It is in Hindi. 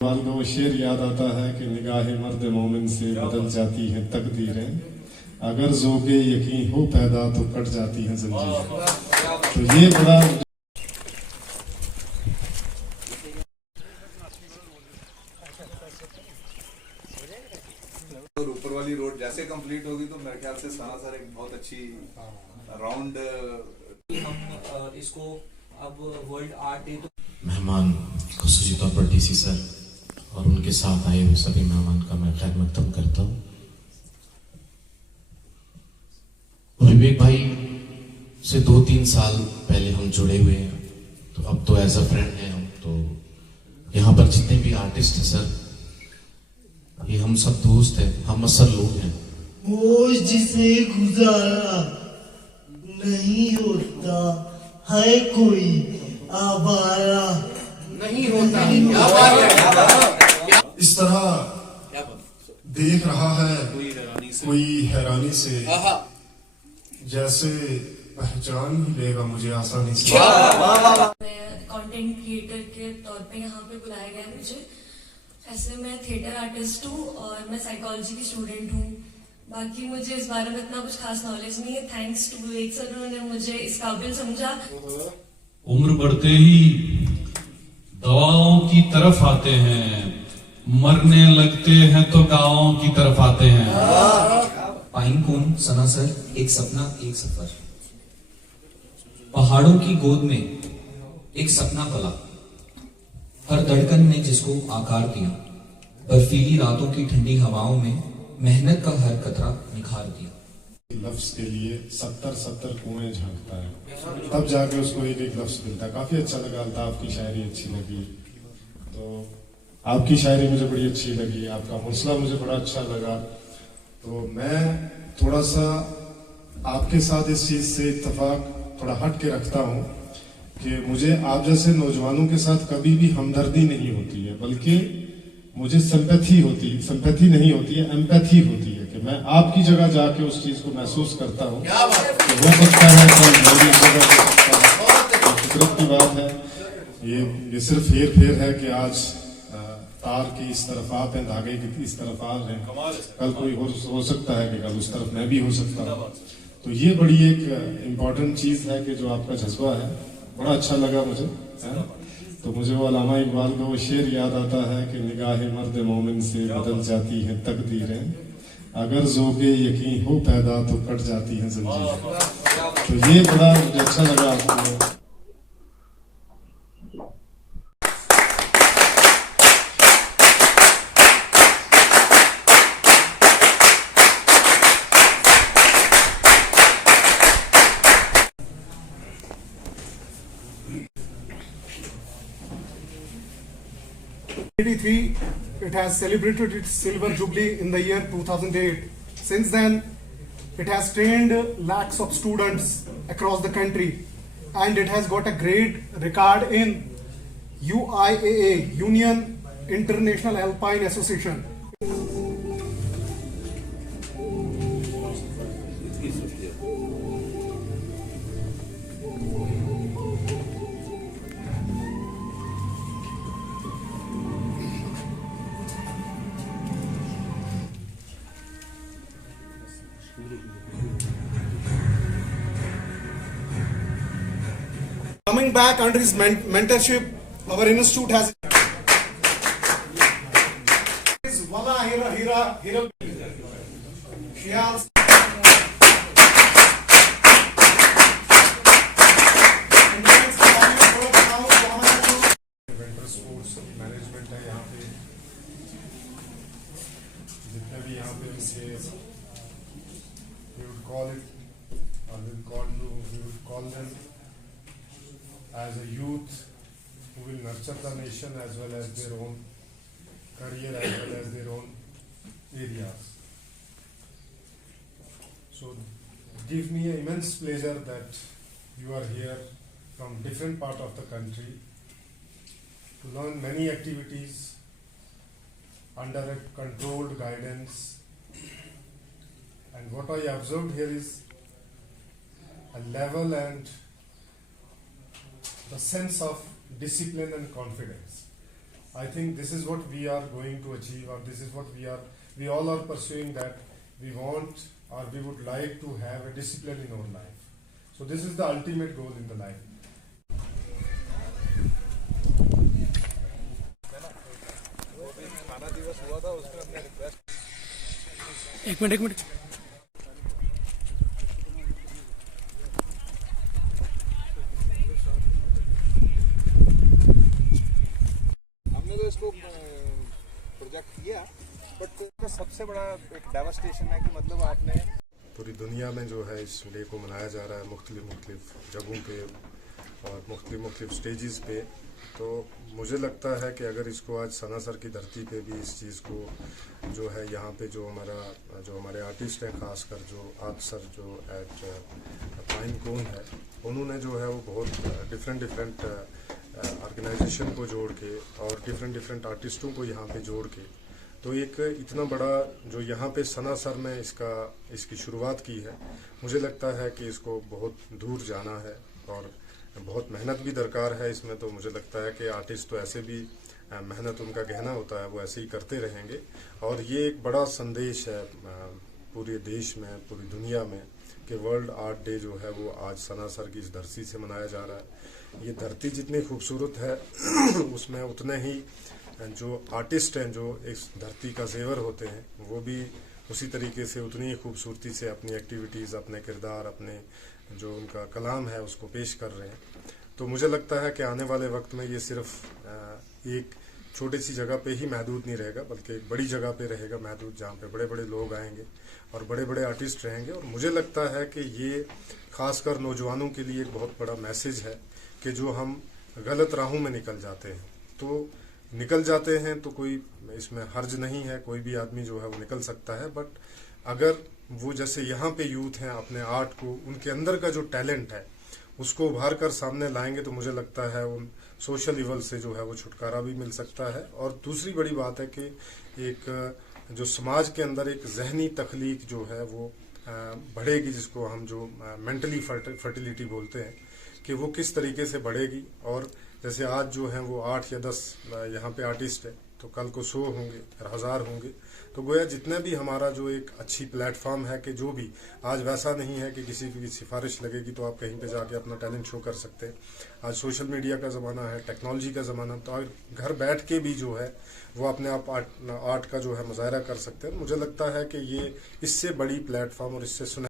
वालदा वो शेर याद आता है कि निगाह मर्द मोमिन से बदल जाती हैं तकदीरें, अगर ज़ोक़े यकीन हो पैदा तो कट जाती हैं ज़ंजीरें। तो ये बड़ा और ऊपर वाली रोड जैसे कंप्लीट होगी तो मेरे ख्याल से सनासर एक बहुत अच्छी राउंड हम इसको अब वर्ल्ड आर्ट डे तो मेहमान खुसूसी तौर पर डीसी सर और उनके साथ आए हुए सभी मेहमान का मैं खैर मकदम करता हूँ। विवेक भाई से 2-3 साल पहले हम जुड़े हुए हैं, तो अब तो एज अ फ्रेंड हैं हम। तो यहाँ पर जितने भी आर्टिस्ट हैं सर, ये हम सब दोस्त हैं, हम असल लोग हैं। वो जिसे गुजारा नहीं होता है कोई आवारा नहीं होता। इस तरह देख रहा है कोई हैरानी से, जैसे पहचान ही लेगा मुझे आसानी से। कंटेंट क्रिएटर के तौर पे यहाँ पे बुलाया गया है मुझे। ऐसे मैं थिएटर आर्टिस्ट हूँ और मैं साइकोलॉजी की स्टूडेंट हूँ। बाकी मुझे इस बारे में इतना कुछ खास नॉलेज नहीं है। थैंक्स टू विवेक सर, उन्होंने मुझे इस काबिल समझा। उम्र बढ़ते ही दवाओं की तरफ आते हैं, मरने लगते हैं तो गाँवों की तरफ आते हैं। पाइन कोन सनासर, एक सपना एक सफर। पहाड़ों की गोद में एक सपना पला, हर धड़कन ने जिसको आकार दिया। बर्फीली रातों की ठंडी हवाओं में मेहनत का हर कतरा निखार दिया। लफ्ज के लिए 70 कुएं झांकता है, तब जाके उसको एक लफ्ज मिलता है। काफी अच्छा लगा अल्ताफ की शायरी अच्छी लगी, तो आपकी शायरी मुझे बड़ी अच्छी लगी, आपका हौसला मुझे बड़ा अच्छा लगा। तो मैं थोड़ा सा आपके साथ इस चीज से इत्तेफाक थोड़ा हट के रखता हूँ कि मुझे आप जैसे नौजवानों के साथ कभी भी हमदर्दी नहीं होती है, बल्कि मुझे सिंपैथी नहीं होती है, एम्पैथी होती है कि मैं आपकी जगह जाके उस चीज को महसूस करता हूँ। तो हो सकता है कि मेरी जगह फितरत की बात है। ये सिर्फ हेर फेर है कि आज तार की इस तरफ आप हैं, धागे की इस तरफ आप हैं, कल कोई हो सकता है कि कल उस तरफ मैं भी हो सकता हूँ। तो ये बड़ी एक इम्पोर्टेंट चीज है कि जो आपका जज्बा है, बड़ा अच्छा लगा मुझे, है? तो मुझे वो अल्लामा इकबाल का वो शेर याद आता है कि निगाह मर्द मोमिन से बदल जाती हैं तकदीरें, अगर ज़ोक़े यकीन हो पैदा तो कट जाती हैं ज़ंजीरें। तो ये बड़ा मुझे अच्छा लगा आपको। It has celebrated its silver jubilee in the year 2008. Since then, it has trained lakhs of students across the country, and it has got a great record in UIAA, Union International Alpine Association. Coming back under his mentorship, our institute has Wala Hira. She has winter sports management है यहाँ पे, जितने भी यहाँ पे उनके we would call them as a youth who will nurture the nation as well as their own career as well as their own areas. So it gives me an immense pleasure that you are here from different part of the country to learn many activities under a controlled guidance. And what I observed here is a level and the sense of discipline and confidence. I think this is what we are going to achieve, or this is what we all are pursuing, that we want or we would like to have a discipline in our life. So this is the ultimate goal in the life. खाना दिवस हुआ था उसमें हमने रिक्वेस्ट एक मिनट हमने तो इसको प्रोजेक्ट किया, बट सबसे बड़ा एक डेवास्टेशन है कि मतलब आपने पूरी दुनिया में जो है इस डे को मनाया जा रहा है मुख्तलिफ जगहों पे और मुख्तलिफ स्टेजेस पे। तो मुझे लगता है कि अगर इसको आज सनासर की धरती पे भी इस चीज़ को जो है यहाँ पे जो हमारे आर्टिस्ट हैं, खासकर जो आज सर जो एट पाइन कोन है, उन्होंने जो है वो बहुत डिफरेंट ऑर्गेनाइजेशन को जोड़ के और डिफरेंट आर्टिस्टों को यहाँ पे जोड़ के तो एक इतना बड़ा जो यहाँ पे सनासर में इसकी शुरुआत की है। मुझे लगता है कि इसको बहुत दूर जाना है और बहुत मेहनत भी दरकार है इसमें। तो मुझे लगता है कि आर्टिस्ट तो ऐसे भी मेहनत उनका गहना होता है, वो ऐसे ही करते रहेंगे। और ये एक बड़ा संदेश है पूरे देश में, पूरी दुनिया में, कि वर्ल्ड आर्ट डे जो है वो आज सनासर की इस धरती से मनाया जा रहा है। ये धरती जितनी खूबसूरत है उसमें उतने ही जो आर्टिस्ट हैं, जो इस धरती का जेवर होते हैं, वो भी उसी तरीके से उतनी ही खूबसूरती से अपनी एक्टिविटीज़, अपने किरदार, अपने जो उनका कलाम है उसको पेश कर रहे हैं। तो मुझे लगता है कि आने वाले वक्त में ये सिर्फ एक छोटी सी जगह पे ही महदूद नहीं रहेगा, बल्कि एक बड़ी जगह पे रहेगा महदूद, जहाँ पे बड़े बड़े लोग आएंगे और बड़े बड़े आर्टिस्ट रहेंगे। और मुझे लगता है कि ये खासकर नौजवानों के लिए एक बहुत बड़ा मैसेज है कि जो हम गलत राहों में निकल जाते हैं तो निकल जाते हैं, तो कोई इसमें हर्ज नहीं है, कोई भी आदमी जो है वो निकल सकता है। बट अगर वो जैसे यहाँ पे यूथ हैं, अपने आर्ट को, उनके अंदर का जो टैलेंट है उसको उभार कर सामने लाएंगे, तो मुझे लगता है उन सोशल इवल से जो है वो छुटकारा भी मिल सकता है। और दूसरी बड़ी बात है कि एक जो समाज के अंदर एक जहनी तख्लीक जो है वो बढ़ेगी, जिसको हम जो मेंटली फर्टिलिटी बोलते हैं, कि वो किस तरीके से बढ़ेगी। और जैसे आज जो है वो 8 या 10 यहाँ पे आर्टिस्ट है, तो कल को 100 होंगे, 1000 होंगे। तो गोया जितने भी हमारा जो एक अच्छी प्लेटफॉर्म है, कि जो भी आज वैसा नहीं है कि किसी की सिफारिश लगेगी तो आप कहीं पे जाके अपना टैलेंट शो कर सकते हैं। आज सोशल मीडिया का ज़माना है, टेक्नोलॉजी का ज़माना, तो घर बैठ के भी जो है वो अपने आप आर्ट का जो है मुजाहरा कर सकते हैं। मुझे लगता है कि ये इससे बड़ी प्लेटफॉर्म और इससे